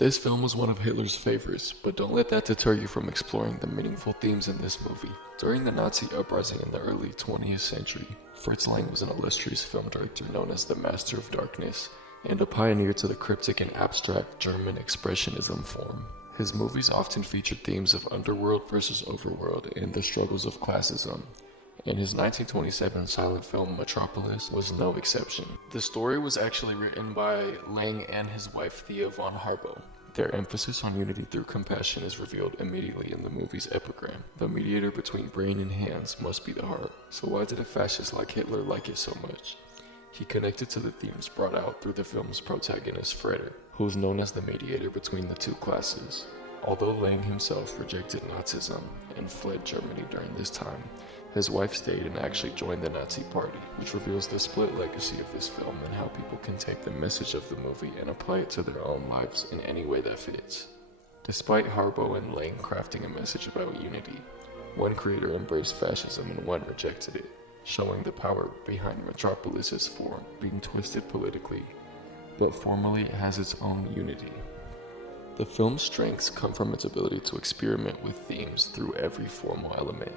This film was one of Hitler's favorites, but don't let that deter you from exploring the meaningful themes in this movie. During the Nazi uprising in the early 20th century, Fritz Lang was an illustrious film director known as the Master of Darkness, and a pioneer to the cryptic and abstract German expressionism form. His movies often featured themes of underworld versus overworld and the struggles of classism, and his 1927 silent film Metropolis was no exception. The story was actually written by Lang and his wife Thea von Harbo. Their emphasis on unity through compassion is revealed immediately in the movie's epigram. The mediator between brain and hands must be the heart. So why did a fascist like Hitler like it so much? He connected to the themes brought out through the film's protagonist Freder, who is known as the mediator between the two classes. Although Lang himself rejected Nazism and fled Germany during this time, his wife stayed and actually joined the Nazi Party, which reveals the split legacy of this film and how people can take the message of the movie and apply it to their own lives in any way that fits. Despite Harbo and Lang crafting a message about unity, one creator embraced fascism and one rejected it, showing the power behind Metropolis's form being twisted politically, but formally it has its own unity. The film's strengths come from its ability to experiment with themes through every formal element.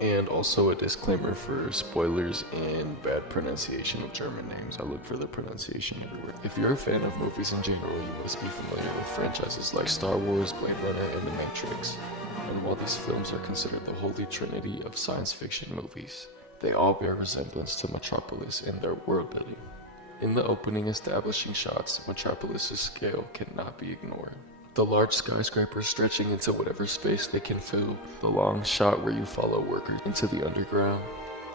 And also a disclaimer for spoilers and bad pronunciation of German names. I look for the pronunciation everywhere. If you're a fan of movies in general, you must be familiar with franchises like Star Wars, Blade Runner, and The Matrix. And while these films are considered the holy trinity of science fiction movies, they all bear resemblance to Metropolis in their world building. In the opening establishing shots, Metropolis's scale cannot be ignored. The large skyscrapers stretching into whatever space they can fill, the long shot where you follow workers into the underground,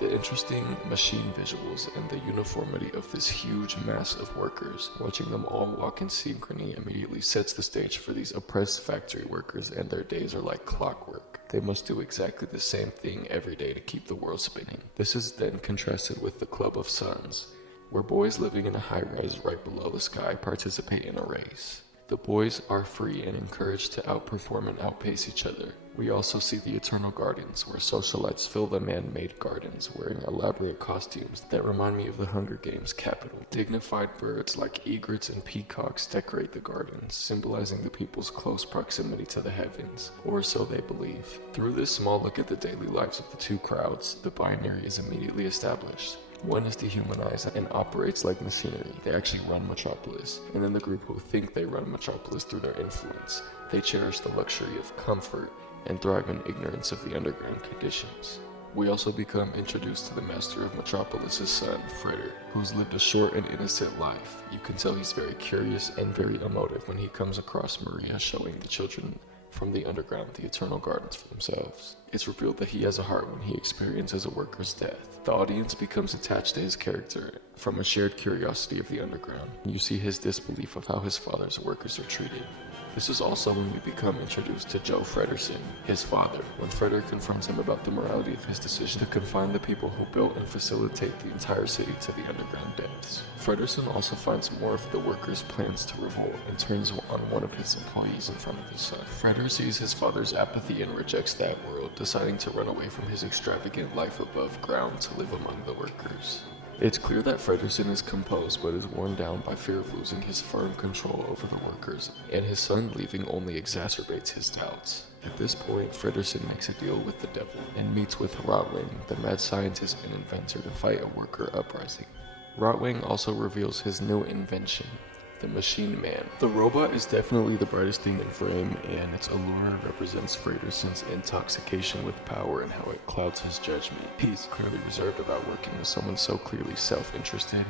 the interesting machine visuals, and the uniformity of this huge mass of workers. Watching them all walk in synchrony immediately sets the stage for these oppressed factory workers, and their days are like clockwork. They must do exactly the same thing every day to keep the world spinning. This is then contrasted with the Club of Suns, where boys living in a high-rise right below the sky participate in a race. The boys are free and encouraged to outperform and outpace each other. We also see the Eternal Gardens, where socialites fill the man-made gardens, wearing elaborate costumes that remind me of the Hunger Games capital. Dignified birds like egrets and peacocks decorate the gardens, symbolizing the people's close proximity to the heavens, or so they believe. Through this small look at the daily lives of the two crowds, the binary is immediately established. One is dehumanized and operates like machinery. They actually run Metropolis. And then the group who think they run Metropolis through their influence. They cherish the luxury of comfort and thrive in ignorance of the underground conditions. We also become introduced to the master of Metropolis' son, Freder, who's lived a short and innocent life. You can tell he's very curious and very emotive when he comes across Maria showing the children from the underground the Eternal Gardens for themselves. It's revealed that he has a heart when he experiences a worker's death. The audience becomes attached to his character from a shared curiosity of the underground. You see his disbelief of how his father's workers are treated. This is also when we become introduced to Joe Fredersen, his father, when Freder confronts him about the morality of his decision to confine the people who built and facilitate the entire city to the underground depths. Fredersen also finds more of the workers' plans to revolt and turns on one of his employees in front of his son. Freder sees his father's apathy and rejects that world, deciding to run away from his extravagant life above ground to live among the workers. It's clear that Fredersen is composed but is worn down by fear of losing his firm control over the workers, and his son leaving only exacerbates his doubts. At this point, Fredersen makes a deal with the devil and meets with Rotwing, the mad scientist and inventor, to fight a worker uprising. Rotwing also reveals his new invention, the Machine Man. The robot is definitely the brightest thing in frame, and its allure represents Fredersen's intoxication with power and how it clouds his judgment. He's clearly reserved about working with someone so clearly self-interested,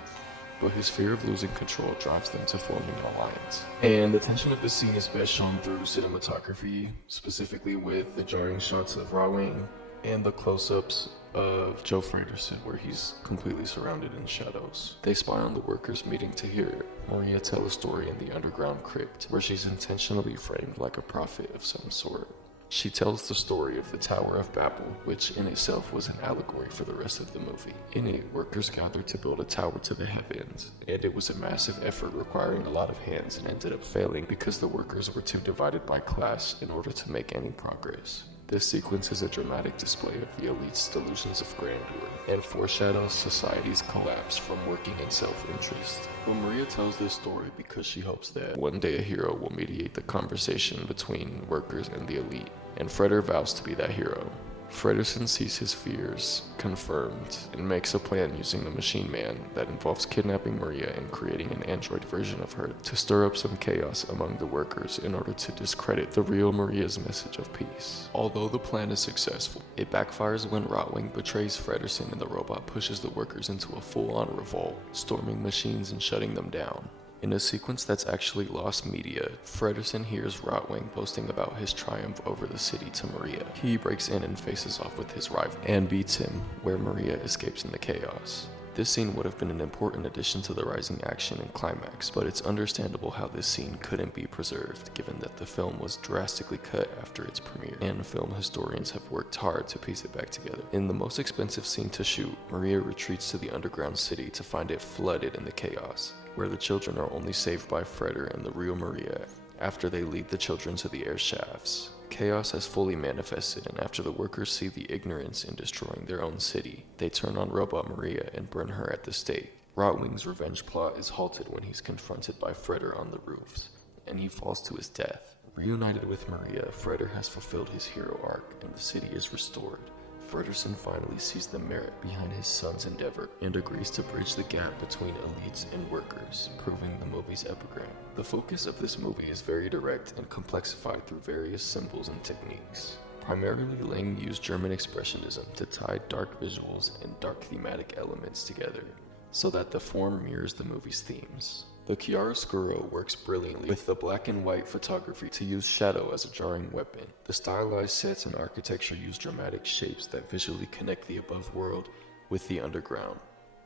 but his fear of losing control drives them to forming an alliance. And the tension of this scene is best shown through cinematography, specifically with the jarring shots of Rotwing and the close-ups of Joe Fredersen, where he's completely surrounded in shadows. They spy on the workers meeting to hear Maria tell a story in the underground crypt, where she's intentionally framed like a prophet of some sort. She tells the story of the Tower of Babel, which in itself was an allegory for the rest of the movie. In it, workers gathered to build a tower to the heavens, and it was a massive effort requiring a lot of hands and ended up failing because the workers were too divided by class in order to make any progress. This sequence is a dramatic display of the elite's delusions of grandeur and foreshadows society's collapse from working in self-interest. But Maria tells this story because she hopes that one day a hero will mediate the conversation between workers and the elite, and Freder vows to be that hero. Frederson sees his fears confirmed and makes a plan using the Machine Man that involves kidnapping Maria and creating an android version of her to stir up some chaos among the workers in order to discredit the real Maria's message of peace. Although the plan is successful, it backfires when Rotwing betrays Frederson and the robot pushes the workers into a full-on revolt, storming machines and shutting them down. In a sequence that's actually lost media, Frederson hears Rotwing boasting about his triumph over the city to Maria. He breaks in and faces off with his rival and beats him, where Maria escapes in the chaos. This scene would have been an important addition to the rising action and climax, but it's understandable how this scene couldn't be preserved, given that the film was drastically cut after its premiere, and film historians have worked hard to piece it back together. In the most expensive scene to shoot, Maria retreats to the underground city to find it flooded in the chaos, where the children are only saved by Freder and the real Maria after they lead the children to the air shafts. Chaos has fully manifested, and after the workers see the ignorance in destroying their own city, they turn on Robot Maria and burn her at the stake. Rotwing's revenge plot is halted when he's confronted by Freder on the roofs, and he falls to his death. Reunited with Maria, Freder has fulfilled his hero arc, and the city is restored. Frederson finally sees the merit behind his son's endeavor and agrees to bridge the gap between elites and workers, proving the movie's epigram. The focus of this movie is very direct and complexified through various symbols and techniques. Primarily, Lang used German expressionism to tie dark visuals and dark thematic elements together, so that the form mirrors the movie's themes. The chiaroscuro works brilliantly with the black and white photography to use shadow as a jarring weapon. The stylized sets and architecture use dramatic shapes that visually connect the above world with the underground.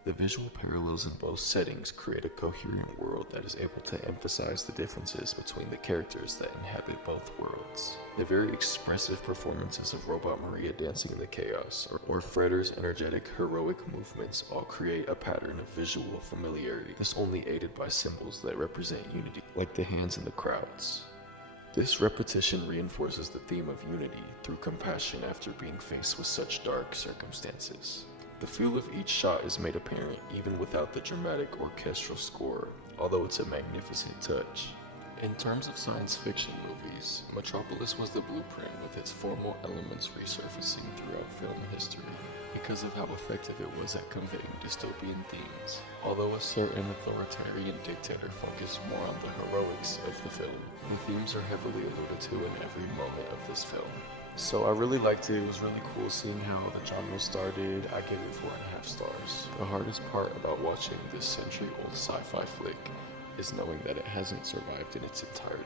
The visual parallels in both settings create a coherent world that is able to emphasize the differences between the characters that inhabit both worlds. The very expressive performances of Robot Maria dancing in the chaos, or Freder's energetic, heroic movements all create a pattern of visual familiarity, this only aided by symbols that represent unity, like the hands in the crowds. This repetition reinforces the theme of unity through compassion after being faced with such dark circumstances. The feel of each shot is made apparent even without the dramatic orchestral score, although it's a magnificent touch. In terms of science fiction movies, Metropolis was the blueprint, with its formal elements resurfacing throughout film history because of how effective it was at conveying dystopian themes. Although a certain authoritarian dictator focused more on the heroics of the film, the themes are heavily alluded to in every moment of this film. So I really liked it. It was really cool seeing how the genre started. I gave it 4.5 stars. The hardest part about watching this century-old sci-fi flick is knowing that it hasn't survived in its entirety.